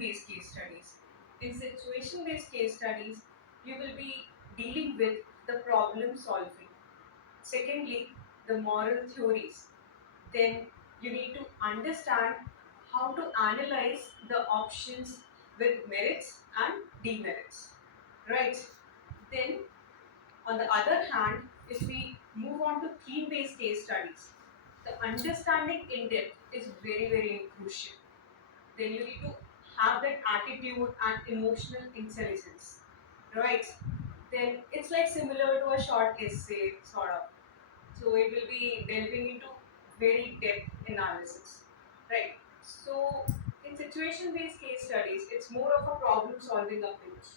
based case studies. In situation based case studies, you will be dealing with the problem solving. Secondly, the moral theories. Then you need to understand how to analyze the options with merits and demerits. Right? Then, on the other hand, if we move on to theme based case studies, the understanding in depth is very, very crucial. Then you need to have that attitude and emotional intelligence, right? Then it's like similar to a short essay, sort of. So it will be delving into very depth analysis, right? So in situation-based case studies, it's more of a problem-solving approach,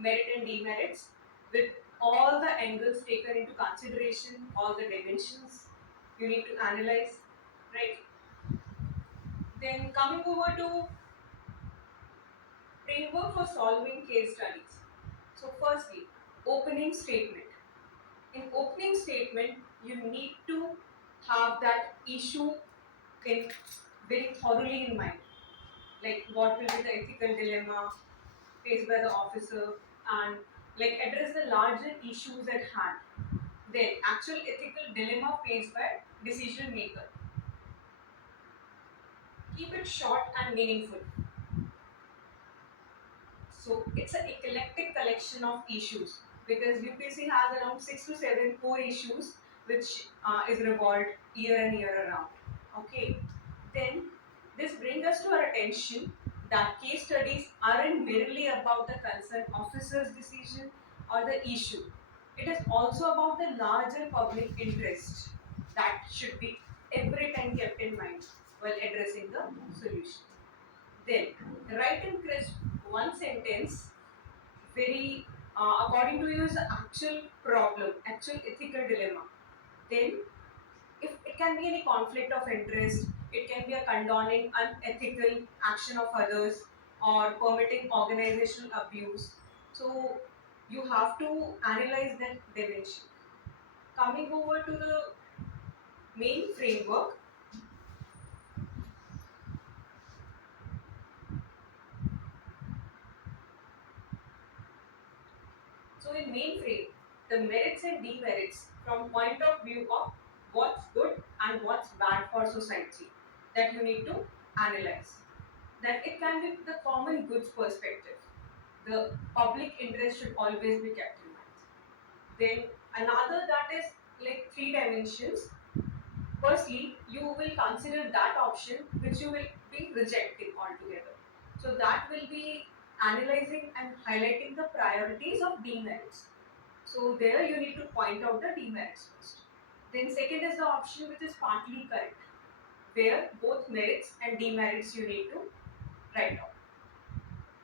merit and demerits, with all the angles taken into consideration, all the dimensions you need to analyze, right? Then coming over to framework for solving case studies. So firstly, opening statement. In opening statement, you need to have that issue in very thoroughly in mind. Like what will be the ethical dilemma faced by the officer and like address the larger issues at hand. Then actual ethical dilemma faced by decision maker. Keep it short and meaningful. So it's an eclectic collection of issues because UPSC has around 6 to 7 core issues which is revolved year and year around. Okay, then this brings us to our attention that case studies aren't merely about the concerned officer's decision or the issue. It is also about the larger public interest that should be every time kept in mind while addressing the solution. Then, write in crisp one sentence, very according to your actual problem, actual ethical dilemma. Then, if it can be any conflict of interest, it can be a condoning unethical action of others or permitting organizational abuse. So, you have to analyze that dimension. Coming over to the main framework. So in mainframe, the merits and demerits from point of view of what's good and what's bad for society that you need to analyze. That it can be the common goods perspective. The public interest should always be kept in mind. Then another that is like three dimensions. Firstly, you will consider that option which you will be rejecting altogether. So that will be analyzing and highlighting the priorities of demerits. So there you need to point out the demerits first. Then second is the option which is partly correct, where both merits and demerits you need to write down.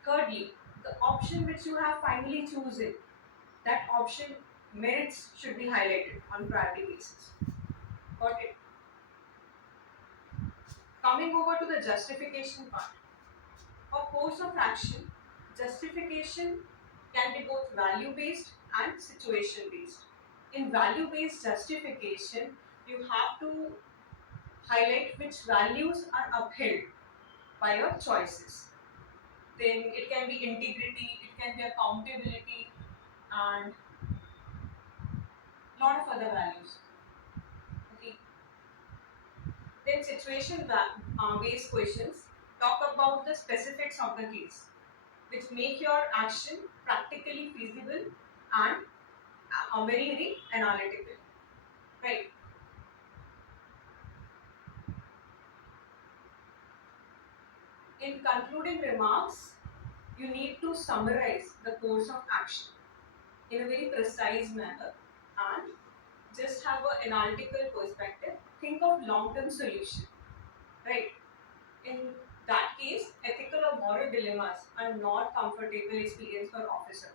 Thirdly, the option which you have finally chosen, that option merits should be highlighted on priority basis. Got it? Coming over to the justification part. For course of action, justification can be both value based and situation based. In value based justification, you have to highlight which values are upheld by your choices. Then it can be integrity, it can be accountability, and lot of other values. Okay. Then situation based questions talk about the specifics of the case, which make your action practically feasible and very, very analytical. Right. In concluding remarks, you need to summarize the course of action in a very precise manner and just have an analytical perspective. Think of long-term solution, right? In that case, ethical or moral dilemmas are not comfortable experience for officer.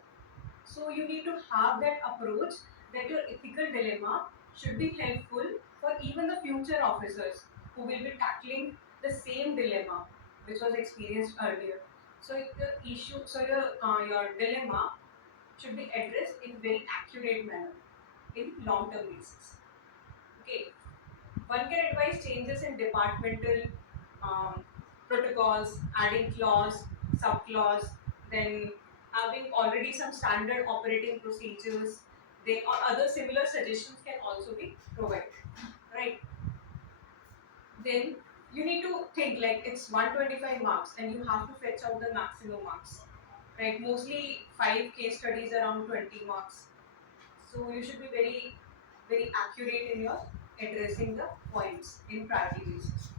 So you need to have that approach that your ethical dilemma should be helpful for even the future officers who will be tackling the same dilemma which was experienced earlier. So your dilemma should be addressed in very accurate manner in long-term basis. Okay, one can advise changes in departmental protocols, adding clause subclause, then having already some standard operating procedures, then or other similar suggestions can also be provided, right? Then you need to think like it's 125 marks and you have to fetch out the maximum marks, right? Mostly 5 case studies around 20 marks. So you should be very accurate in your addressing the points in priority basis.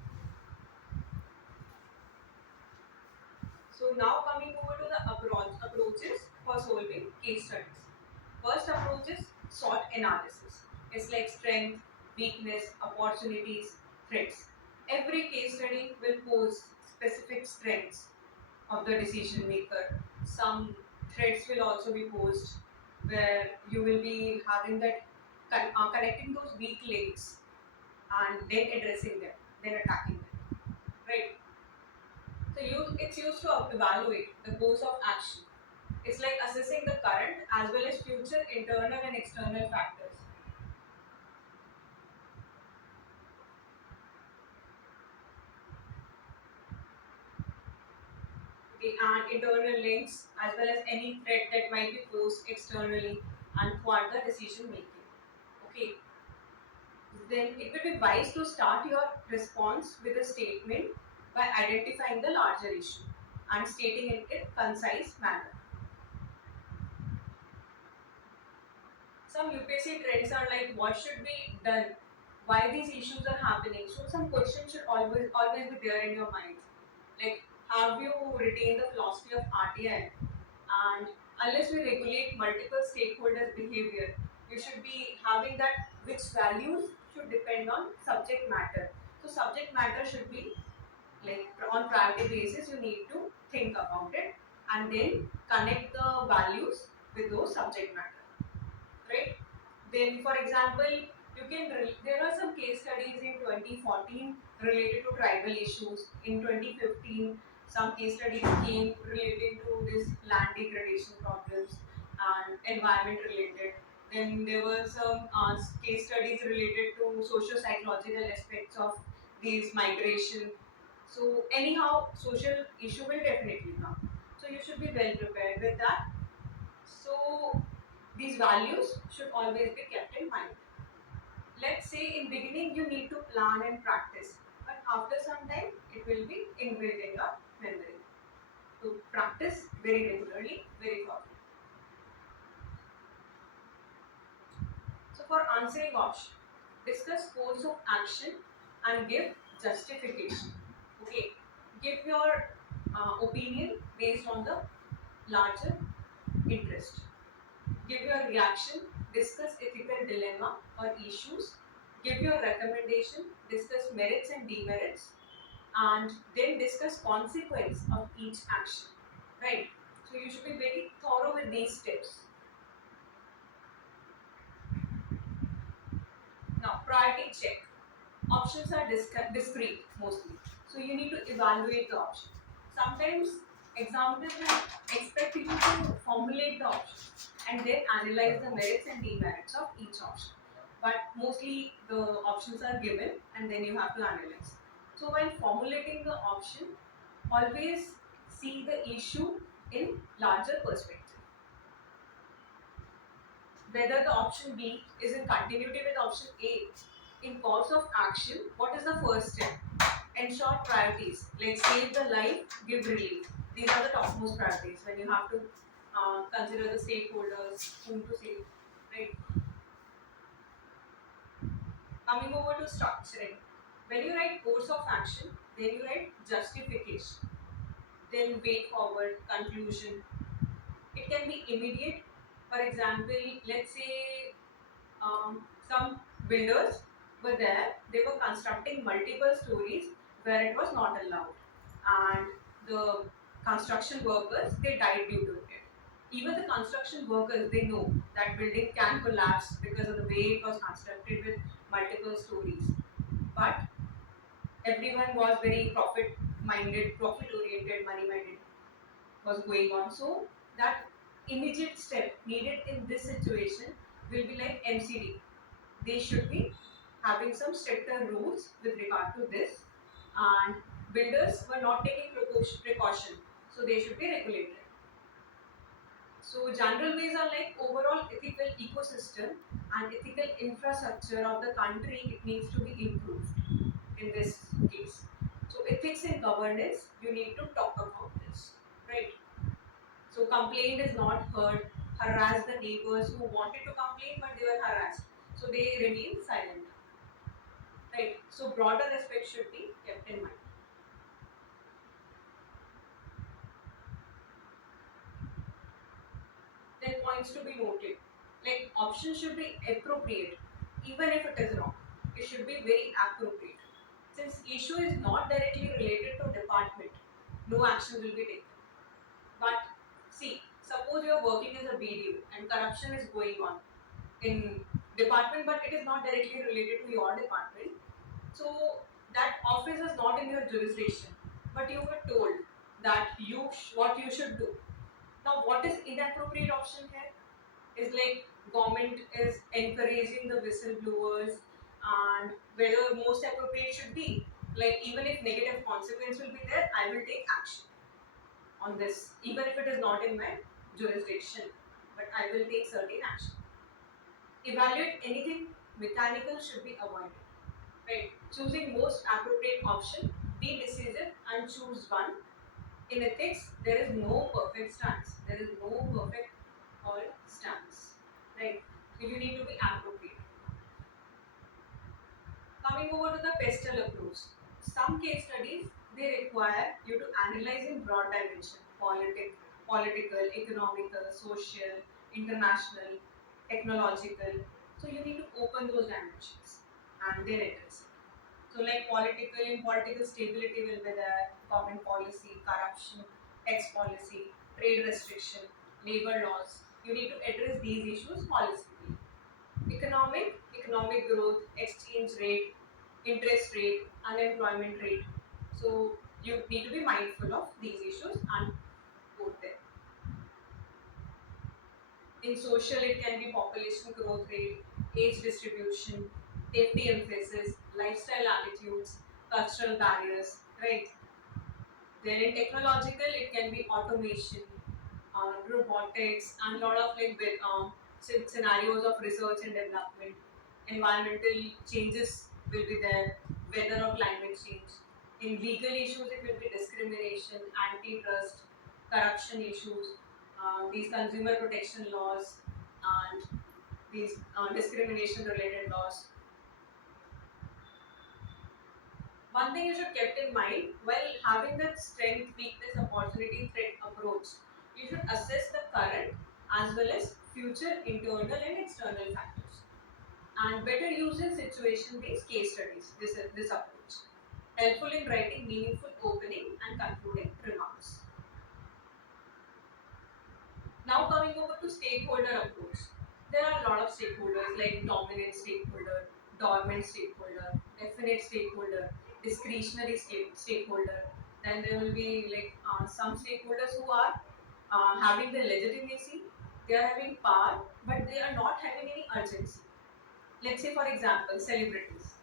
So now coming over to the approaches for solving case studies. First approach is SWOT analysis. It's like strength, weakness, opportunities, threats. Every case study will pose specific strengths of the decision maker. Some threats will also be posed where you will be having that connecting those weak links and then addressing them, then attacking them, right? So it's used to evaluate the course of action. It's like assessing the current as well as future internal and external factors. Okay, and internal links as well as any threat that might be posed externally and thwart the decision making. Okay, then it will be wise to start your response with a statement by identifying the larger issue and stating it in a concise manner. Some UPSC trends are like what should be done, why these issues are happening. So some questions should always be there in your mind. Like, have you retained the philosophy of RTI? And unless we regulate multiple stakeholders' behavior, you should be having that which values should depend on subject matter. So subject matter should be like on priority basis. You need to think about it and then connect the values with those subject matter, right? Then, for example, there are some case studies in 2014 related to tribal issues. In 2015, some case studies came related to this land degradation problems and environment related. Then there were some case studies related to social psychological aspects of these migration. So anyhow, social issue will definitely come. So you should be well prepared with that. So these values should always be kept in mind. Let's say in beginning you need to plan and practice, but after some time it will be inbuilt in your memory. So practice very regularly, very thoroughly. So for answering option, discuss course of action and give justification. Okay, give your opinion based on the larger interest. Give your reaction, discuss ethical dilemma or issues, give your recommendation, discuss merits and demerits, and then discuss consequence of each action. Right? So you should be very thorough with these steps. Now, priority check. Options are discrete mostly. So you need to evaluate the option. Sometimes examiners will expect you to formulate the option and then analyze the merits and demerits of each option. But mostly the options are given and then you have to analyze. So while formulating the option, always see the issue in larger perspective. Whether the option B is in continuity with option A. In course of action, what is the first step? Ensure priorities like save the life, give relief. These are the topmost priorities when you have to consider the stakeholders, whom to save, right? Coming over to structuring. When you write course of action, then you write justification, then way forward, conclusion. It can be immediate. For example, let's say some builders were there, they were constructing multiple stories where it was not allowed, and the construction workers they died due to it. Even the construction workers they know that building can collapse because of the way it was constructed with multiple stories, but everyone was very profit minded, profit oriented, money minded was going on. So that immediate step needed in this situation will be like MCD. They should be having some stricter rules with regard to this, and builders were not taking precaution. So they should be regulated. So general ways are like overall ethical ecosystem and ethical infrastructure of the country, it needs to be improved in this case. So ethics in governance, you need to talk about this, right? So complaint is not heard, harass the neighbors who wanted to complain but they were harassed. So they remain silent, right? So broader aspects should be kept in mind. Then points to be noted. Like options should be appropriate, even if it is wrong. It should be very appropriate. Since issue is not directly related to department, no action will be taken. But see, suppose you are working as a BDO and corruption is going on in department, but it is not directly related to your department. So that office is not in your jurisdiction, but you were told that what you should do. Now, what is inappropriate option here? Is like government is encouraging the whistleblowers, and whether most appropriate should be like even if negative consequence will be there, I will take action on this, even if it is not in my jurisdiction, but I will take certain action. Evaluate anything mechanical should be avoided. Right? Choosing most appropriate option, be decisive and choose one. In ethics, there is no perfect stance. There is no perfect all stance. Right? So you need to be appropriate. Coming over to the pestle approach. Some case studies they require you to analyze in broad dimension, political, economical, social, international, technological. So you need to open those dimensions and then address it. So like in political stability will be there, government policy, corruption, tax policy, trade restriction, labor laws. You need to address these issues holistically. Economic growth, exchange rate, interest rate, unemployment rate. So you need to be mindful of these issues and put them. In social, it can be population growth rate, age distribution, safety emphasis, lifestyle attitudes, cultural barriers, right? Then in technological, it can be automation, robotics, and a lot of scenarios of research and development. Environmental changes will be there, weather or climate change. In legal issues, it will be discrimination, antitrust, corruption issues, these consumer protection laws, and these discrimination related laws. One thing you should keep in mind while having that strength, weakness, opportunity, threat approach, you should assess the current as well as future internal and external factors. And better use in situation-based case studies. This approach helpful in writing meaningful opening and concluding remarks. Now coming over to stakeholder approach. There are a lot of stakeholders like dominant stakeholder, dormant stakeholder, definite stakeholder, discretionary stakeholder. Then there will be like some stakeholders who are having the legitimacy, they are having power, but they are not having any urgency. Let's say for example, celebrities.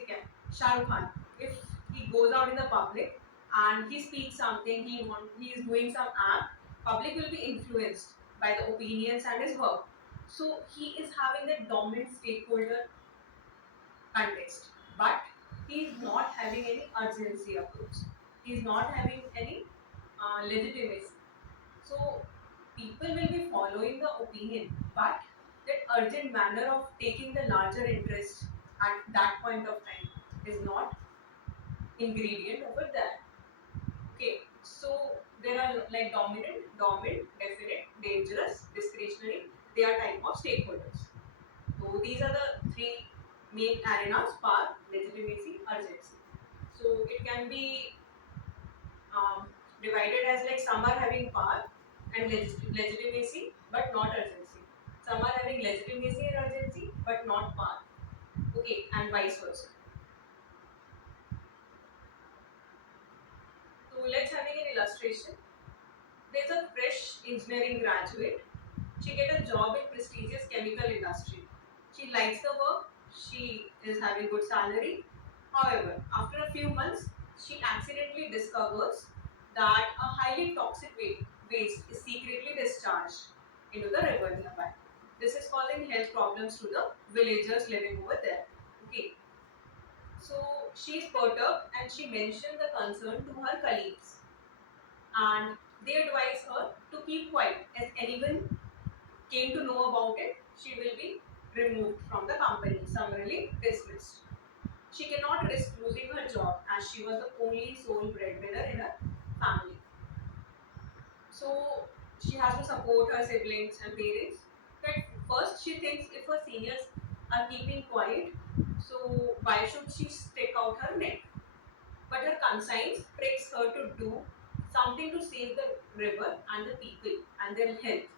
Okay, Shah Rukh Khan, if he goes out in the public and he speaks something, he is doing some act, public will be influenced by the opinions and his work. So he is having that dominant stakeholder context, but he is not having any urgency approach. He is not having any legitimacy. So people will be following the opinion, but that urgent manner of taking the larger interest at that point of time is not ingredient over there. Okay, so there are like dominant, definite, dangerous, discretionary. They are type of stakeholders. So these are the three main arenas: power, legitimacy, urgency. So it can be um, divided as like some are having power and legitimacy but not urgency. Some are having legitimacy and urgency but not power. Okay, and vice versa. So let's having an illustration. There's a fresh engineering graduate. She get a job in prestigious chemical industry. She likes the work. She is having good salary. However, after a few months, she accidentally discovers that a highly toxic waste is secretly discharged into the river nearby. This is causing health problems to the villagers living over there. Okay, so she is perturbed and she mentioned the concern to her colleagues, and they advise her to keep quiet. As anyone came to know about it, she will be removed from the company, summarily dismissed. She cannot risk losing her job as she was the only sole breadwinner in her family. So she has to support her siblings and parents. But first, she thinks if her seniors are keeping quiet, so why should she stick out her neck? But her conscience pricks her to do something to save the river and the people and their health.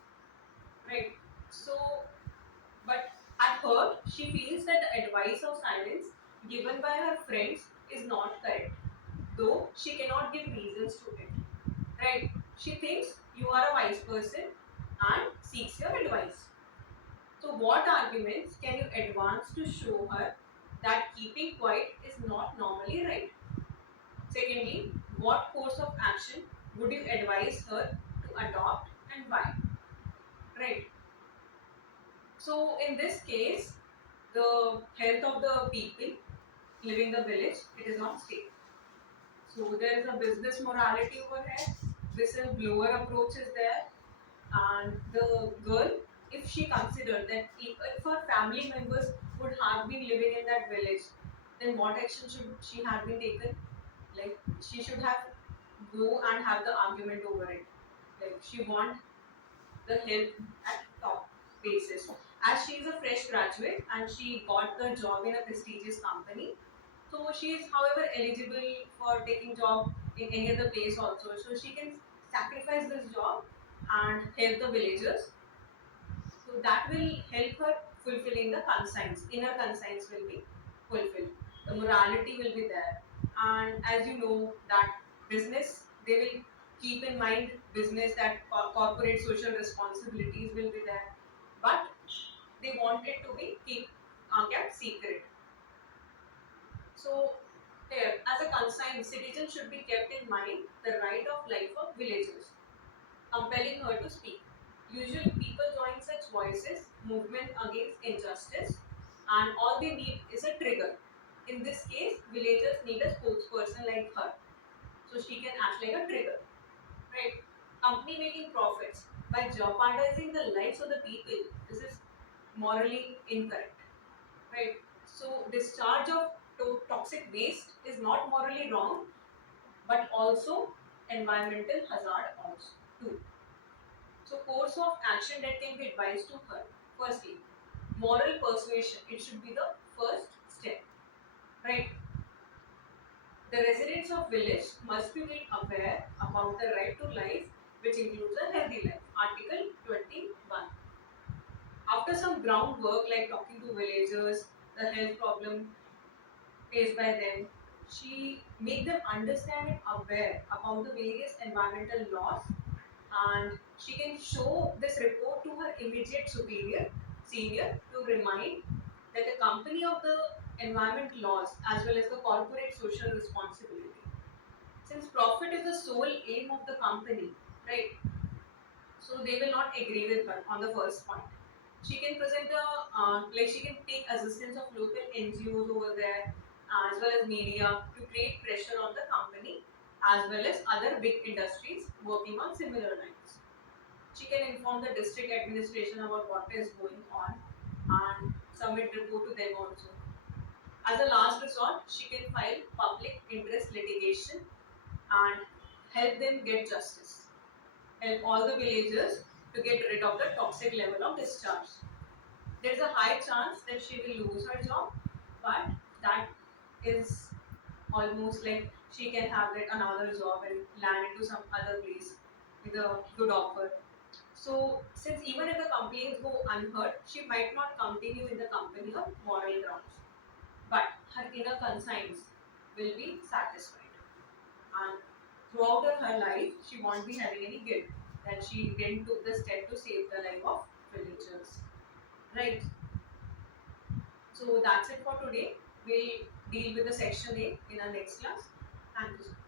Right? So, but at heart, she feels that the advice of silence given by her friends is not correct, though she cannot give reasons to it. Right? She thinks you are a wise person and seeks your advice. So, what arguments can you advance to show her that keeping quiet is not normally right? Secondly, what course of action would you advise her to adopt and why? Right. So, in this case, the health of the people living the village, it is not stable. So, there is a business morality over here. Whistleblower approach is there, and the girl, if she considered that if her family members would have been living in that village, then what action should she have been taken? Like she should have go and have the argument over it. Like she want the help at top basis. As she is a fresh graduate and she got the job in a prestigious company, so she is however eligible for taking job in any other place also. So she can sacrifice this job and help the villagers. So that will help her fulfilling the conscience. Inner conscience will be fulfilled. The morality will be there. And as you know that business, they will keep in mind business that corporate social responsibilities will be there. But they want it to be kept secret. So here, as a conscience, citizens should be kept in mind the right of life of villagers, compelling her to speak. Usually, people join such voices, movement against injustice, and all they need is a trigger. In this case, villagers need a spokesperson like her, so she can act like a trigger, right? Company making profits by jeopardizing the lives of the people. This is morally incorrect, right? So, discharge of toxic waste is not morally wrong, but also environmental hazard also too. So, course of action that can be advised to her. Firstly, moral persuasion. It should be the first step, right? The residents of village must be made aware about the right to life, which includes a healthy life. Article 21. After some groundwork like talking to villagers, the health problem faced by them, she make them understand and aware about the various environmental laws, and she can show this report to her immediate senior to remind that the company of the environment laws as well as the corporate social responsibility. Since profit is the sole aim of the company, right? So they will not agree with her on the first point. She can present a like she can take assistance of local NGOs over there as well as media to create pressure on the company as well as other big industries working on similar lines. She can inform the district administration about what is going on and submit report to them also. As a last resort, she can file public interest litigation and help them get justice. Help all the villagers to get rid of the toxic level of discharge. There is a high chance that she will lose her job, but that is almost like she can have like another job and land into some other place with a good offer. So, since even if the complaints go unheard, she might not continue in the company on moral grounds, but her inner conscience will be satisfied. And throughout her life, she won't be having any guilt that she didn't took the step to save the life of villagers. Right. So that's it for today. We'll deal with the section A in our next class. Thank you so much.